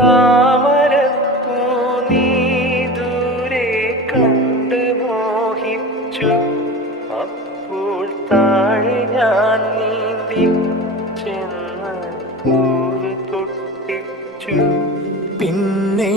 താമരപ്പൂ നീ ദൂരെ കണ്ട് മോഹിച്ചു. അപ്പോൾ താഴെ ഞാൻ നീന്തി ചെന്ന് പൂവ് പൊട്ടിച്ചു. പിന്നെ